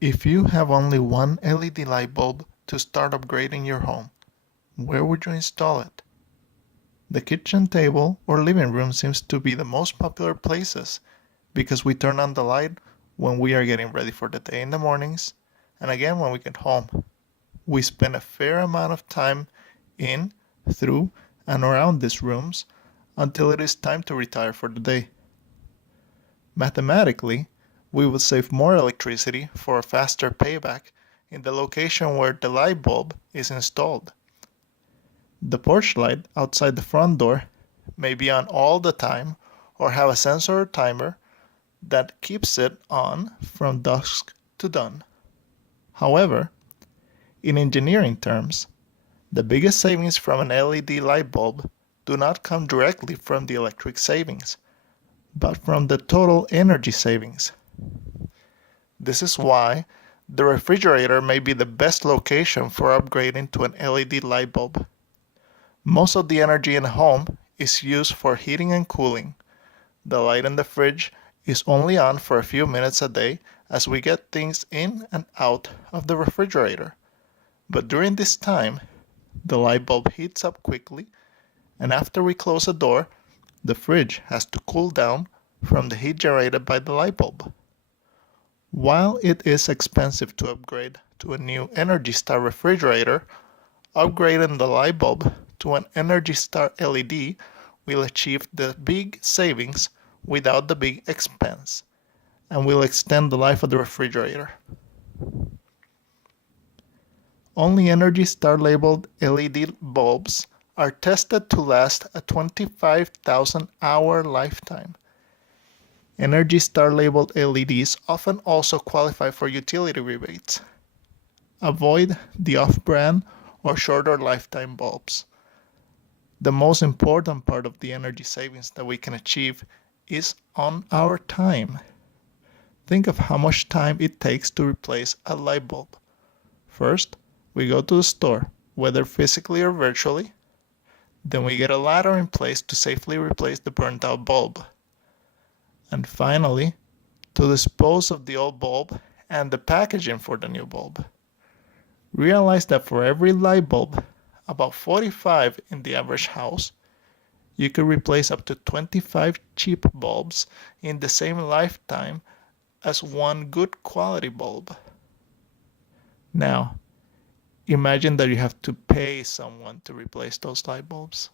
If you have only one LED light bulb to start upgrading your home, where would you install it? The kitchen table or living room seems to be the most popular places because we turn on the light when we are getting ready for the day in the mornings and again when we get home. We spend a fair amount of time in, through, and around these rooms until it is time to retire for the day. Mathematically, we would save more electricity for a faster payback in the location where the light bulb is installed. The porch light outside the front door may be on all the time or have a sensor or timer that keeps it on from dusk to dawn. However, in engineering terms, the biggest savings from an LED light bulb do not come directly from the electric savings, but from the total energy savings. This is why the refrigerator may be the best location for upgrading to an LED light bulb. Most of the energy in a home is used for heating and cooling. The light in the fridge is only on for a few minutes a day as we get things in and out of the refrigerator. But during this time, the light bulb heats up quickly, and after we close the door, the fridge has to cool down from the heat generated by the light bulb. While it is expensive to upgrade to a new Energy Star refrigerator, upgrading the light bulb to an Energy Star LED will achieve the big savings without the big expense and will extend the life of the refrigerator. Only Energy Star labeled LED bulbs are tested to last a 25,000 hour lifetime. Energy Star labeled LEDs often also qualify for utility rebates. Avoid the off-brand or shorter lifetime bulbs. The most important part of the energy savings that we can achieve is on our time. Think of how much time it takes to replace a light bulb. First, we go to the store, whether physically or virtually. Then we get a ladder in place to safely replace the burnt out bulb. And finally, to dispose of the old bulb and the packaging for the new bulb. Realize that for every light bulb, about 45 in the average house, you could replace up to 25 cheap bulbs in the same lifetime as one good quality bulb. Now, imagine that you have to pay someone to replace those light bulbs.